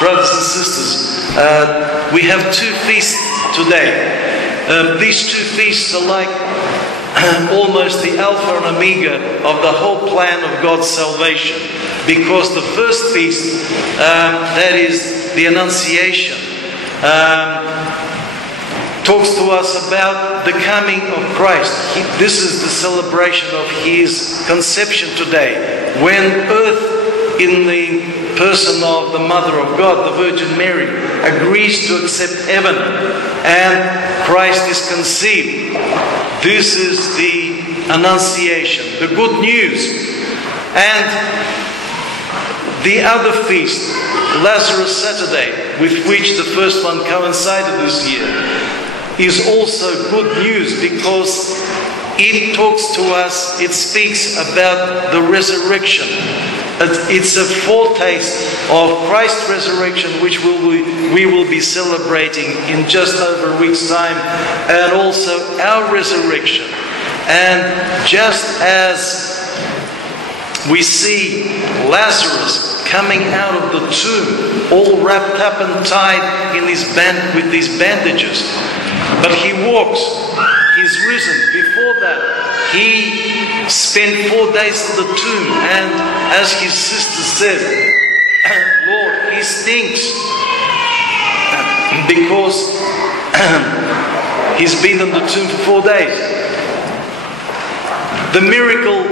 brothers and sisters, we have two feasts today. These two feasts are like almost the alpha and omega of the whole plan of God's salvation. Because the first feast, that is the Annunciation, talks to us about the coming of Christ. This is the celebration of His conception today, when earth, in the person of the Mother of God, the Virgin Mary, agrees to accept heaven, and Christ is conceived. This is the Annunciation, the good news. And the other feast, Lazarus Saturday, with which the first one coincided this year, is also good news, because it talks to us, it speaks about the resurrection. It's a foretaste of Christ's resurrection, which we will be celebrating in just over a week's time, and also our resurrection. And just as we see Lazarus coming out of the tomb, all wrapped up and tied in with these bandages, but he walks, he's risen. Before that, he spent 4 days in the tomb, and as his sister said, Lord, he stinks, because he's been in the tomb for 4 days. The miracle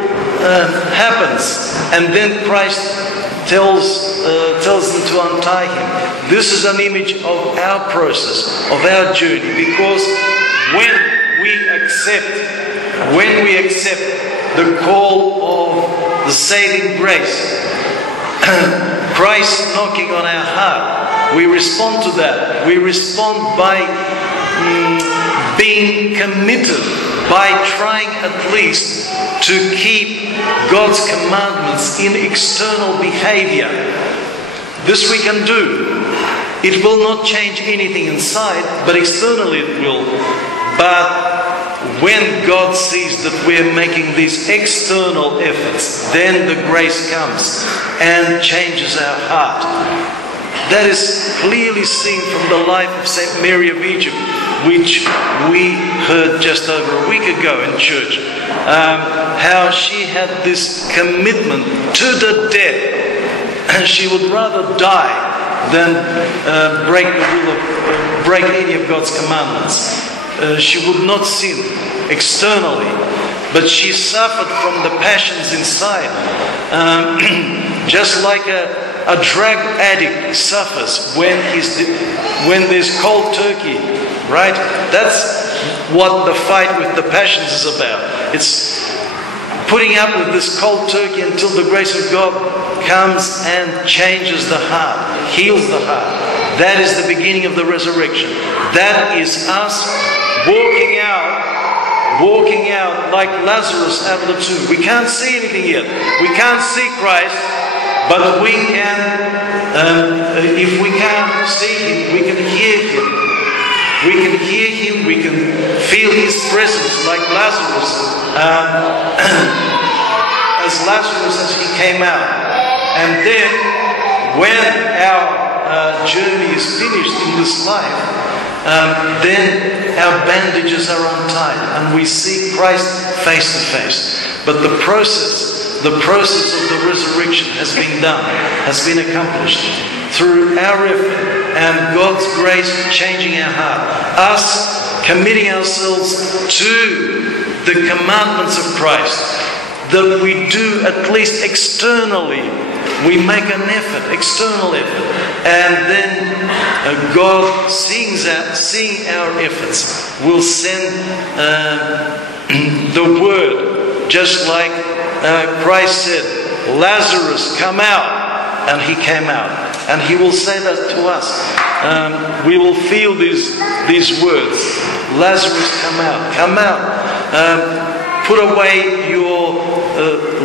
happens, and then Christ tells them to untie him. This is an image of our process, of our journey, because when we accept the call of the saving grace, Christ knocking on our heart, we respond to that. We respond by being committed, by trying at least to keep God's commandments in external behavior. This we can do. It will not change anything inside, but externally it will. But when God sees that we're making these external efforts, then the grace comes and changes our heart. That is clearly seen from the life of St. Mary of Egypt, which we heard just over a week ago in church. How she had this commitment to the death, and she would rather die than break any of God's commandments. She would not sin externally, but she suffered from the passions inside, just like a drug addict suffers when there's cold turkey, right? That's what the fight with the passions is about. It's putting up with this cold turkey until the grace of God comes and changes the heart, heals the heart. That is the beginning of the resurrection. That is us walking out like Lazarus out of the tomb. We can't see anything yet. We can't see Christ, but we can, if we can't see Him, we can hear Him. We can hear Him, we can feel His presence like Lazarus, as he came out. And then, when our journey is finished in this life, then our bandages are untied and we see Christ face to face. But the process of the resurrection has been done, has been accomplished through our effort and God's grace changing our heart. Us committing ourselves to the commandments of Christ, that we do at least externally. We make an effort, external effort, and then God, seeing our efforts, will send the word, just like Christ said, Lazarus, come out, and he came out. And he will say that to us. We will feel these words. Lazarus, come out. Come out. Put away your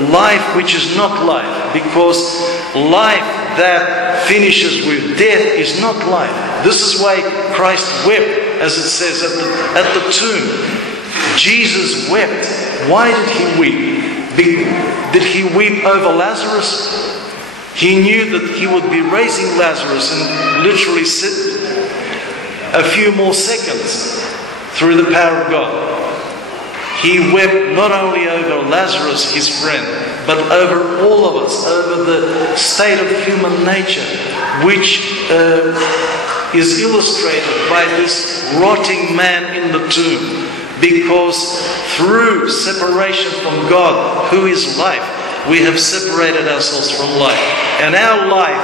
life which is not life. Because life that finishes with death is not life. This is why Christ wept, as it says at the tomb. Jesus wept. Why did he weep? Did he weep over Lazarus? He knew that he would be raising Lazarus in literally a few more seconds through the power of God. He wept not only over Lazarus, his friend, but over all of us, over the state of human nature, which is illustrated by this rotting man in the tomb. Because through separation from God, who is life, we have separated ourselves from life. And our life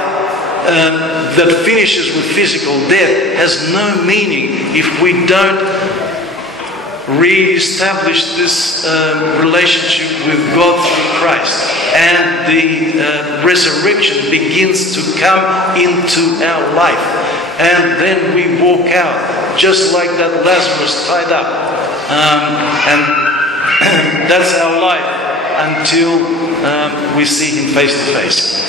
that finishes with physical death has no meaning if we don't re-establish this relationship with God through Christ. And the resurrection begins to come into our life. And then we walk out, just like that Lazarus tied up. And that's our life until we see him face to face.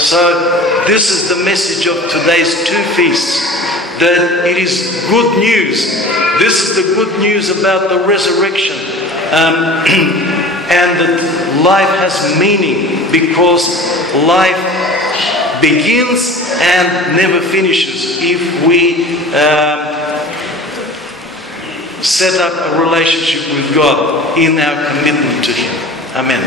So this is the message of today's two feasts, that it is good news. This is the good news about the resurrection, and that life has meaning, because life begins and never finishes if we set up a relationship with God in our commitment to Him. Amen.